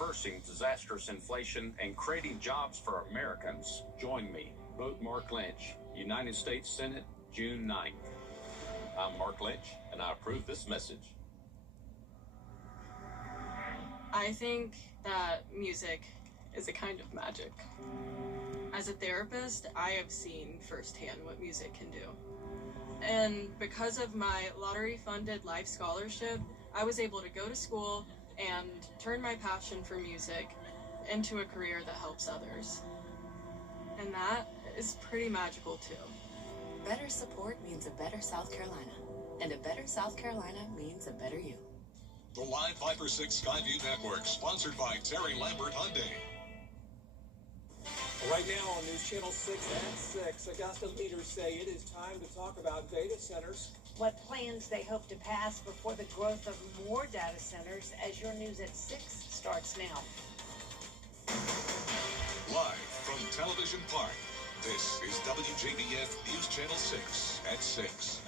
reversing disastrous inflation and creating jobs for Americans. Join me. Vote Mark Lynch, United States Senate, June 9th. I'm Mark Lynch, and I approve this message. I think that music is a kind of magic. As a therapist, I have seen firsthand what music can do. And because of my lottery-funded life scholarship, I was able to go to school and turn my passion for music into a career that helps others. And that is pretty magical too. Better support means a better South Carolina. And a better South Carolina means a better you. The Live 5 or 6 Skyview Network, sponsored by Terry Lambert Hyundai. Right now on News Channel 6 at 6, Augusta leaders say it is time to talk about data centers. What plans they hope to pass before the growth of more data centers as your News at 6 starts now. Live from Television Park, this is WJBF News Channel 6 at 6.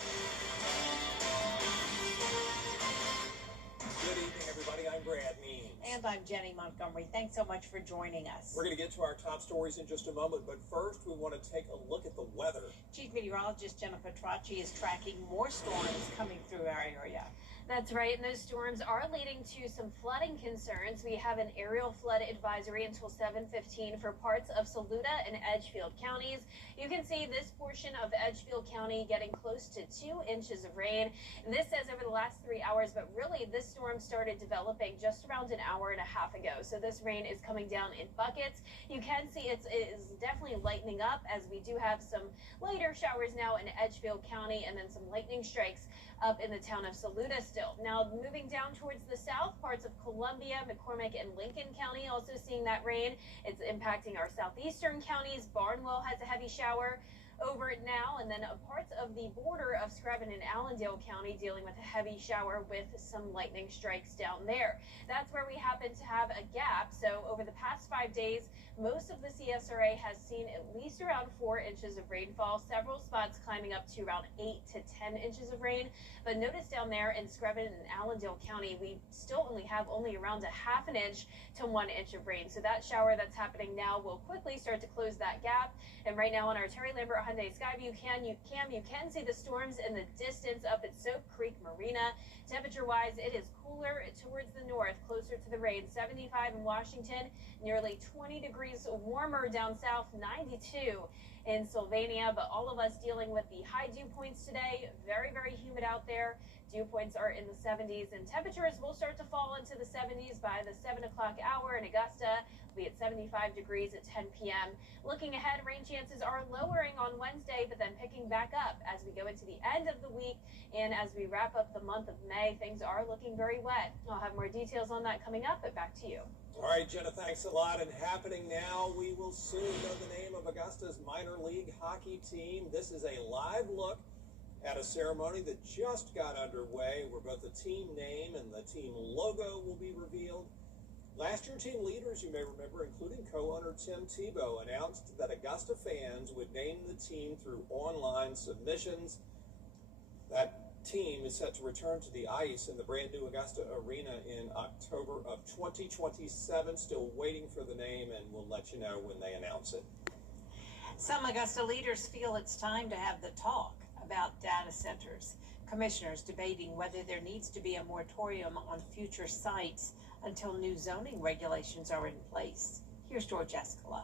Good evening, everybody. I'm Brad Means. And I'm Jenny Montgomery. Thanks so much for joining us. We're going to get to our top stories in just a moment, but first we want to take a look at the weather. Chief Meteorologist Jennifer Tracci is tracking more storms coming through our area. That's right, and those storms are leading to some flooding concerns. We have an aerial flood advisory until 7:15 for parts of Saluda and Edgefield counties. You can see this portion of Edgefield County getting close to 2 inches of rain. And this says over the last 3 hours, but really this storm started developing just around an hour and a half ago. So this rain is coming down in buckets. You can see it is definitely lightening up as we do have some lighter showers now in Edgefield County and then some lightning strikes up in the town of Saluda still. Now moving down towards the south, parts of Columbia, McCormick, and Lincoln County also seeing that rain. It's impacting our southeastern counties. Barnwell has a heavy shower over it now, and then parts of the border of Screven and Allendale County dealing with a heavy shower with some lightning strikes down there. That's where we happen to have a gap. So over the past 5 days, most of the CSRA has seen at least around 4 inches of rainfall, several spots climbing up to around 8 to 10 inches of rain. But notice down there in Screven and Allendale County, we still only have around a half an inch to 1 inch of rain. So that shower that's happening now will quickly start to close that gap. And right now on our Terry Lambert Hyundai Skyview you can see the storms in the distance up at Soap Creek Marina. Temperature-wise, it is cooler towards the north, closer to the rain. 75 in Washington, nearly 20 degrees warmer down south, 92 in Sylvania. But all of us dealing with the high dew points today. Very, very humid out there. Dew points are in the 70s, and temperatures will start to fall into the 70s by the 7 o'clock hour in Augusta. We'll be at 75 degrees at 10 p.m. Looking ahead, rain chances are lowering on Wednesday, but then picking back up as we go into the end of the week. And as we wrap up the month of May, things are looking very wet. I'll have more details on that coming up, but back to you. All right, Jenna, thanks a lot. And happening now, we will soon know the name of Augusta's minor league hockey team. This is a live look at a ceremony that just got underway where both the team name and the team logo will be revealed. Last year, team leaders, you may remember, including co-owner Tim Tebow, announced that Augusta fans would name the team through online submissions. That team is set to return to the ice in the brand new Augusta Arena in October of 2027. Still waiting for the name, and we'll let you know when they announce it. Some Augusta leaders feel it's time to have the talk about data centers. Commissioners debating whether there needs to be a moratorium on future sites until new zoning regulations are in place. Here's George Escala.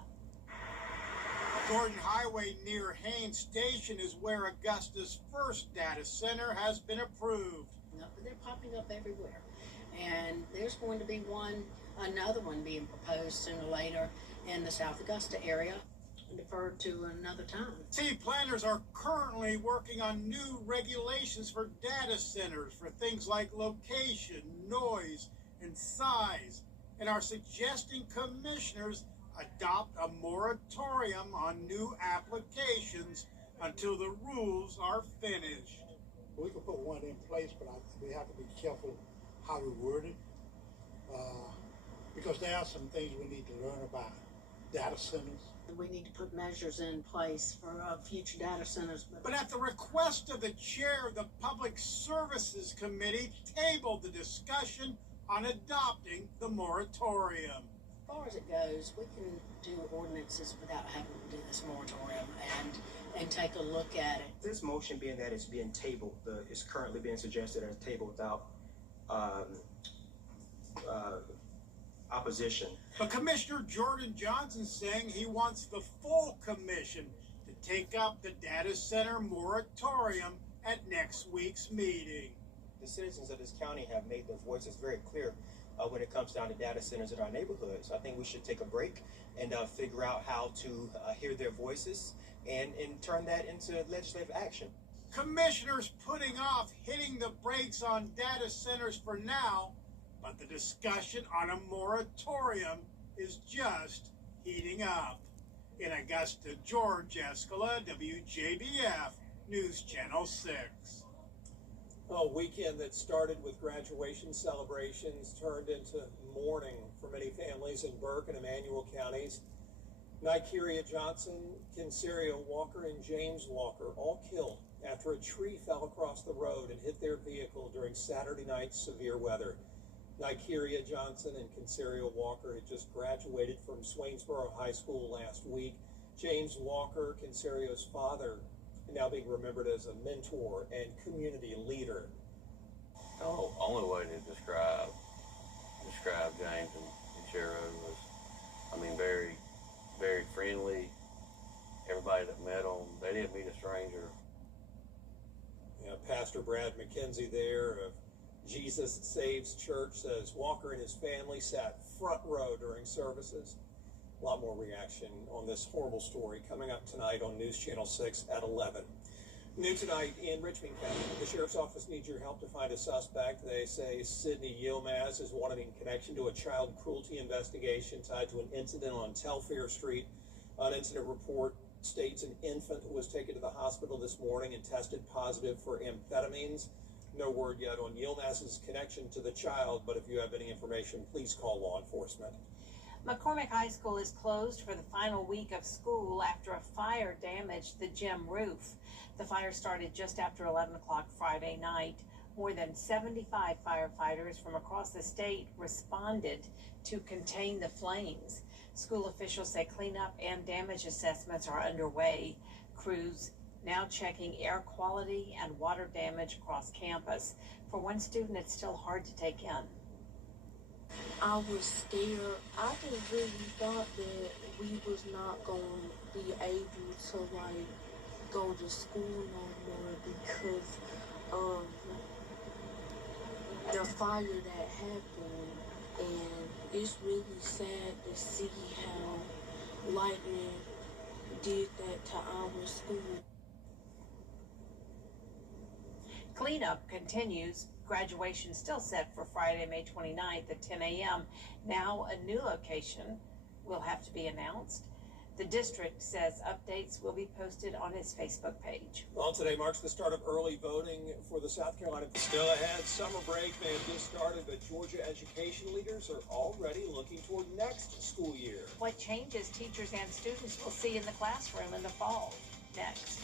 Gordon Highway near Haines Station is where Augusta's first data center has been approved. They're popping up everywhere. And there's going to be another one being proposed sooner or later in the South Augusta area. Defer to another time. City planners are currently working on new regulations for data centers for things like location, noise, and size, and are suggesting commissioners adopt a moratorium on new applications until the rules are finished. We can put one in place, but we have to be careful how we word it, because there are some things we need to learn about data centers. We need to put measures in place for future data centers. But at the request of the chair of the Public Services Committee, tabled the discussion on adopting the moratorium. As far as it goes, we can do ordinances without having to do this moratorium and take a look at it. This motion being that it's being tabled, is currently being suggested as table without opposition. But Commissioner Jordan Johnson saying he wants the full commission to take up the data center moratorium at next week's meeting. The citizens of this county have made their voices very clear when it comes down to data centers in our neighborhoods. I think we should take a break and figure out how to hear their voices and turn that into legislative action. Commissioners putting off hitting the brakes on data centers for now, but the discussion on a moratorium is just heating up. In Augusta, George Escala, WJBF, News Channel 6. A weekend that started with graduation celebrations turned into mourning for many families in Burke and Emmanuel counties. Nikeria Johnson, Kinserio Walker, and James Walker all killed after a tree fell across the road and hit their vehicle during Saturday night's severe weather. Nikeria Johnson and Kinserio Walker had just graduated from Swainsboro High School last week. James Walker, Kinserio's father, now being remembered as a mentor and community leader. Oh, only way to describe James and Chero was, very, very friendly. Everybody that met him, they didn't meet a stranger. Yeah, Pastor Brad McKenzie there of Jesus Saves Church says Walker and his family sat front row during services. A lot more reaction on this horrible story coming up tonight on News Channel 6 at 11. New tonight in Richmond County, the Sheriff's Office needs your help to find a suspect. They say Sidney Yilmaz is wanted in connection to a child cruelty investigation tied to an incident on Telfair Street. An incident report states an infant was taken to the hospital this morning and tested positive for amphetamines. No word yet on Yilmaz's connection to the child, but if you have any information, please call law enforcement. McCormick High School is closed for the final week of school after a fire damaged the gym roof. The fire started just after 11 o'clock Friday night. More than 75 firefighters from across the state responded to contain the flames. School officials say cleanup and damage assessments are underway. Crews now checking air quality and water damage across campus. For one student, it's still hard to take in. I was scared. I just really thought that we was not going to be able to, go to school no more because of the fire that happened. And it's really sad to see how lightning did that to our school. Cleanup continues. Graduation still set for Friday, May 29th at 10 a.m. Now a new location will have to be announced. The district says updates will be posted on its Facebook page. Well, today marks the start of early voting for the South Carolina. Still ahead, summer break may have just started, but Georgia education leaders are already looking toward next school year. What changes teachers and students will see in the classroom in the fall? Next.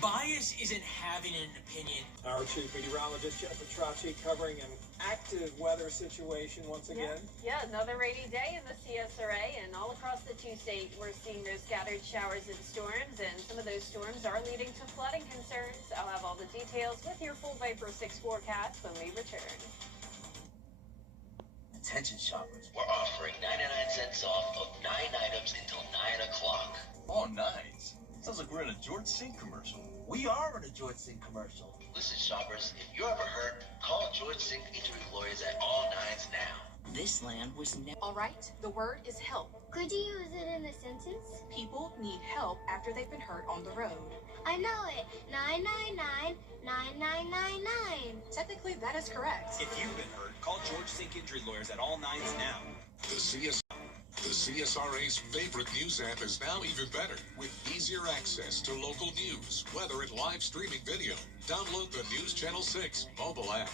Bias isn't having an opinion. Our chief meteorologist, Jeff Petracci, covering an active weather situation once again. Yeah, another rainy day in the CSRA, and all across the two-state, we're seeing those scattered showers and storms, and some of those storms are leading to flooding concerns. I'll have all the details with your full Vapor 6 forecast when we return. Attention shoppers. We're offering 99 cents off of 9 items until 9 o'clock. Oh, nice. Sounds like we're in a George Sink commercial. We are in a George Sink commercial. Listen, shoppers, if you're ever hurt, call George Sink Injury Lawyers at all 9s now. This land was never... All right, the word is help. Could you use it in a sentence? People need help after they've been hurt on the road. I know it. 999 9999. Technically, that is correct. If you've been hurt, call George Sink Injury Lawyers at all 9s now. The CSRA's favorite news app is now even better with easier access to local news, weather, and live streaming video. Download the News Channel 6 mobile app.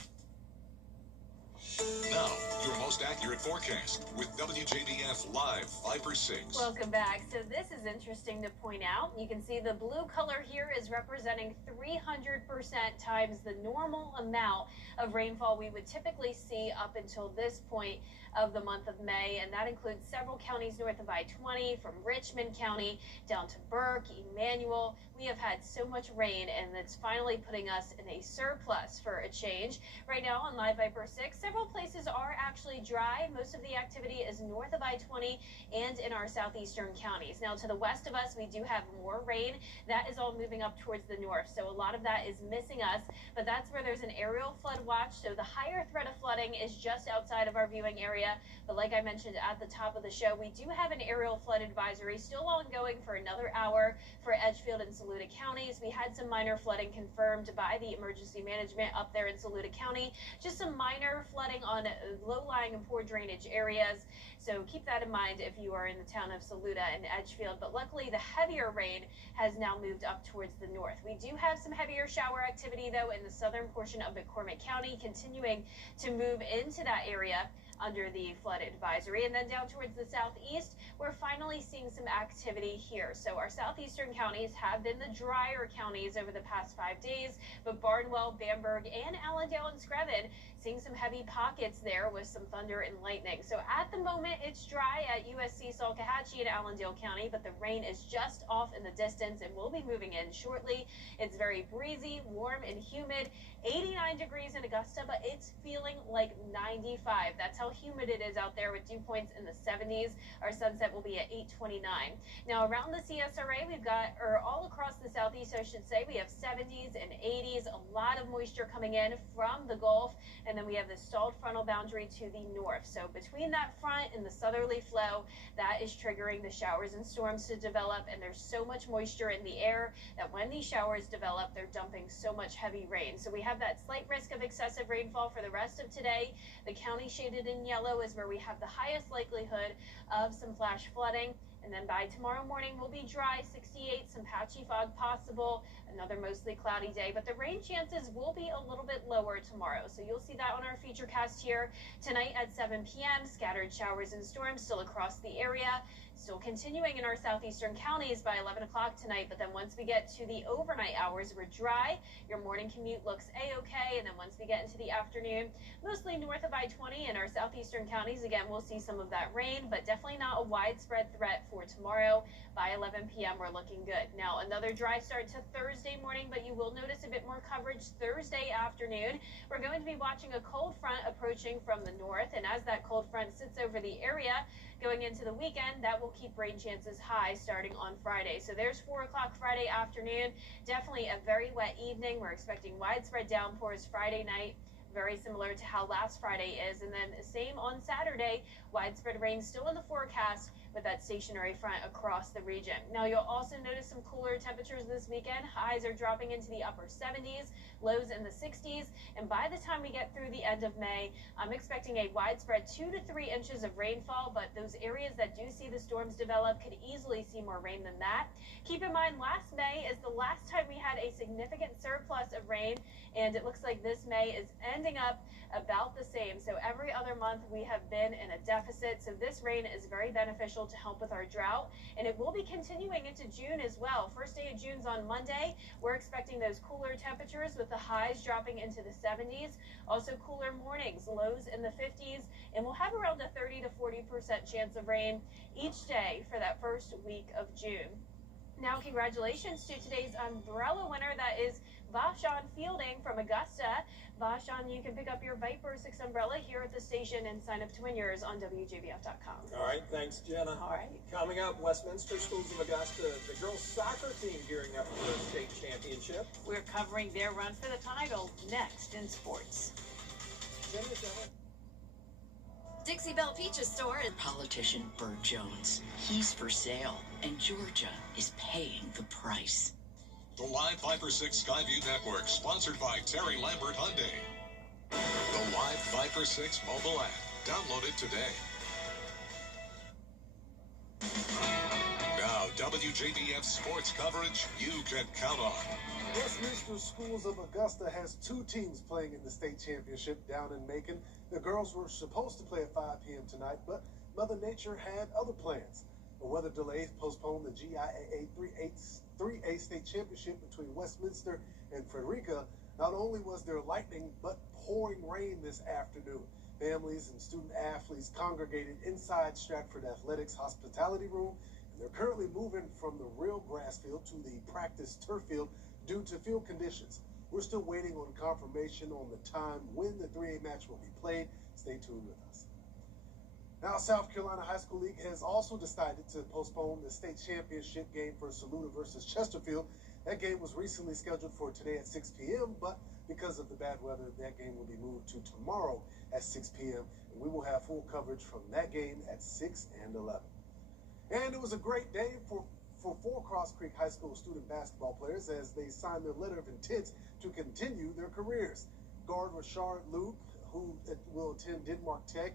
Now, your most accurate forecast with WJBF Live 5/6. Welcome back. So this is interesting to point out. You can see the blue color here is representing 300% times the normal amount of rainfall we would typically see up until this point of the month of May, and that includes several counties north of I-20, from Richmond County down to Burke, Emmanuel. We have had so much rain, and it's finally putting us in a surplus for a change. Right now on Live Viper 6, several places are actually dry. Most of the activity is north of I-20 and in our southeastern counties. Now to the west of us, we do have more rain. That is all moving up towards the north, so a lot of that is missing us, but that's where there's an aerial flood watch, so the higher threat of flooding is just outside of our viewing area. But like I mentioned at the top of the show, we do have an aerial flood advisory still ongoing for another hour for Edgefield and Saluda counties. We had some minor flooding confirmed by the emergency management up there in Saluda County. Just some minor flooding on low-lying and poor drainage areas. So keep that in mind if you are in the town of Saluda and Edgefield. But luckily, the heavier rain has now moved up towards the north. We do have some heavier shower activity, though, in the southern portion of McCormick County, continuing to move into that area under the flood advisory. And then down towards the southeast, we're finally seeing some activity here. So our southeastern counties have been the drier counties over the past 5 days, but Barnwell, Bamberg, and Allendale and Screven seeing some heavy pockets there with some thunder and lightning. So at the moment, it's dry at USC, Salkehatchie, and Allendale County, but the rain is just off in the distance and will be moving in shortly. It's very breezy, warm, and humid. 89 degrees in Augusta, but it's feeling like 95. That's how humid it is out there, with dew points in the 70s. Our sunset will be at 8:29. Now around the CSRA, we've got, or all across the southeast, I should say, we have 70s and 80s, a lot of moisture coming in from the Gulf, and then we have the stalled frontal boundary to the north. So between that front and the southerly flow, that is triggering the showers and storms to develop, and there's so much moisture in the air that when these showers develop, they're dumping so much heavy rain. So we have that slight risk of excessive rainfall for the rest of today. The county shaded in yellow is where we have the highest likelihood of some flash flooding. And then by tomorrow morning, we'll be dry, 68, some patchy fog possible, another mostly cloudy day, but the rain chances will be a little bit lower tomorrow. So you'll see that on our feature cast here tonight at 7 p.m. Scattered showers and storms still across the area. Still continuing in our southeastern counties by 11 o'clock tonight, but then once we get to the overnight hours, we're dry. Your morning commute looks a-okay, and then once we get into the afternoon, mostly north of I-20 in our southeastern counties, again, we'll see some of that rain, but definitely not a widespread threat for tomorrow. By 11 p.m., we're looking good. Now, another dry start to Thursday morning, but you will notice a bit more coverage Thursday afternoon. We're going to be watching a cold front approaching from the north, and as that cold front sits over the area, going into the weekend, that will keep rain chances high starting on Friday. So there's 4 o'clock Friday afternoon. Definitely a very wet evening. We're expecting widespread downpours Friday night, very similar to how last Friday is. And then same on Saturday, widespread rain still in the forecast with that stationary front across the region. Now you'll also notice some cooler temperatures this weekend. Highs are dropping into the upper 70s, lows in the 60s, and by the time we get through the end of May, I'm expecting a widespread 2 to 3 inches of rainfall, but those areas that do see the storms develop could easily see more rain than that. Keep in mind, last May is the last time we had a significant surplus of rain, and it looks like this May is ending up about the same. So every other month we have been in a deficit, so this rain is very beneficial to help with our drought, and it will be continuing into June as well. First day of June's on Monday. We're expecting those cooler temperatures with the highs dropping into the 70s. Also cooler mornings, lows in the 50s, and we'll have around a 30 to 40% chance of rain each day for that first week of June. Now, congratulations to today's umbrella winner. That is Vashon Fielding from Augusta. Vashon, you can pick up your Viper 6 umbrella here at the station and sign up to win yours on WJBF.com. All right, thanks, Jenna. All right. Coming up, Westminster Schools of Augusta, the girls soccer team gearing up for the state championship. We're covering their run for the title next in sports. Dixie Belle Peaches store. Politician Burt Jones. He's for sale, and Georgia is paying the price. The Live Viper 6 Skyview Network, sponsored by Terry Lambert Hyundai. The Live Viper 6 mobile app. Download it today. Now, WJBF sports coverage you can count on. Westminster Schools of Augusta has two teams playing in the state championship down in Macon. The girls were supposed to play at 5 p.m. tonight, but Mother Nature had other plans. A weather delay postponed the GIAA 3A state championship between Westminster and Frederica. Not only was there lightning, but pouring rain this afternoon. Families and student athletes congregated inside Stratford Athletics hospitality room, and they're currently moving from the real grass field to the practice turf field due to field conditions. We're still waiting on confirmation on the time when the 3A match will be played. Stay tuned with us. Now, South Carolina High School League has also decided to postpone the state championship game for Saluda versus Chesterfield. That game was recently scheduled for today at 6 p.m., but because of the bad weather, that game will be moved to tomorrow at 6 p.m., and we will have full coverage from that game at 6 and 11. And it was a great day for 4 Cross Creek High School student basketball players as they signed their letter of intent to continue their careers. Guard Rashard Luke, who will attend Denmark Tech,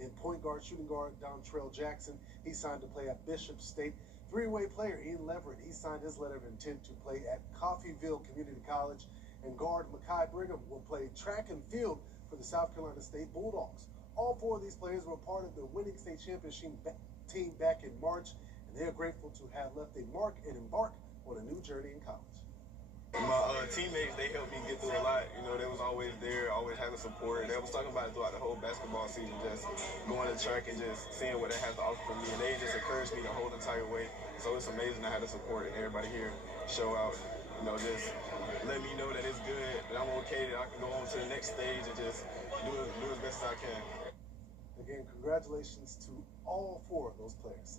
and point guard, shooting guard Dontrell Jackson, he signed to play at Bishop State. Three-way player Ian Leverett, he signed his letter of intent to play at Coffeyville Community College. And guard Makai Brigham will play track and field for the South Carolina State Bulldogs. All 4 of these players were part of the winning state championship team back in March, and they are grateful to have left a mark and embark on a new journey in college. My teammates, they helped me get through a lot. You know, they was always there, always having support. They was talking about it throughout the whole basketball season, just going to track and just seeing what they have to offer for me. And they just encouraged me the whole entire way. So it's amazing to have the support and everybody here show out, you know, just let me know that it's good, that I'm okay, that I can go on to the next stage and just do as best as I can. Again, congratulations to all 4 of those players.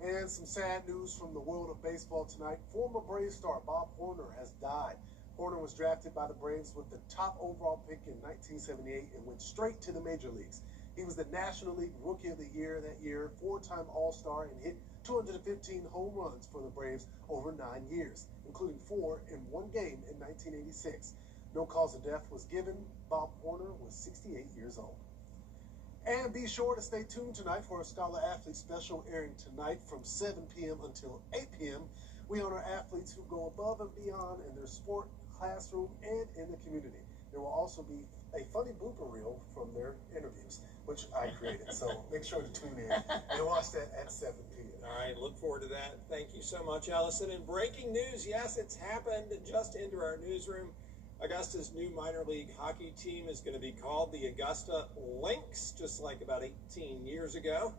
And some sad news from the world of baseball tonight. Former Braves star Bob Horner has died. Horner was drafted by the Braves with the top overall pick in 1978 and went straight to the major leagues. He was the National League Rookie of the Year that year, 4-time All-Star, and hit 215 home runs for the Braves over 9 years, including 4 in 1 game in 1986. No cause of death was given. Bob Horner was 68 years old. And be sure to stay tuned tonight for a Scholar Athlete special airing tonight from 7 p.m. until 8 p.m. We honor athletes who go above and beyond in their sport, classroom, and in the community. There will also be a funny blooper reel from their interviews, which I created. So make sure to tune in and watch that at 7 p.m. All right, look forward to that. Thank you so much, Allison. And breaking news, yes, it's happened. Just into our newsroom. Augusta's new minor league hockey team is going to be called the Augusta Lynx, just like about 18 years ago.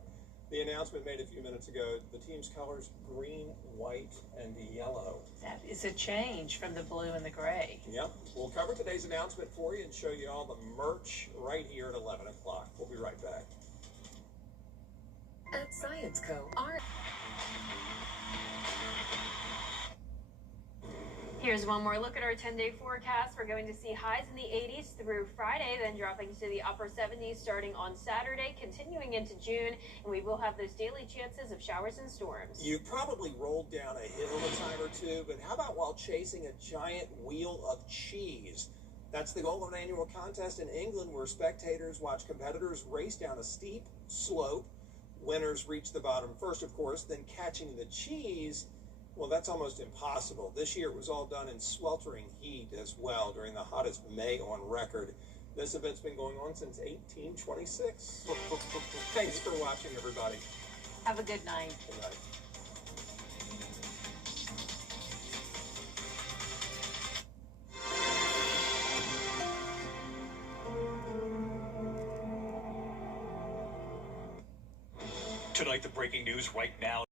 The announcement made a few minutes ago, the team's colors green, white, and yellow. That is a change from the blue and the gray. Yep. We'll cover today's announcement for you and show you all the merch right here at 11 o'clock. We'll be right back. At Science Co., our... Here's one more look at our 10-day forecast. We're going to see highs in the 80s through Friday, then dropping to the upper 70s starting on Saturday, continuing into June, and we will have those daily chances of showers and storms. You probably rolled down a hill a time or two, but how about while chasing a giant wheel of cheese? That's the goal of an annual contest in England where spectators watch competitors race down a steep slope. Winners reach the bottom first, of course, then catching the cheese. Well, that's almost impossible. This year it was all done in sweltering heat as well during the hottest May on record. This event's been going on since 1826. Thanks for watching, everybody. Have a good night. Good night. Tonight, the breaking news right now.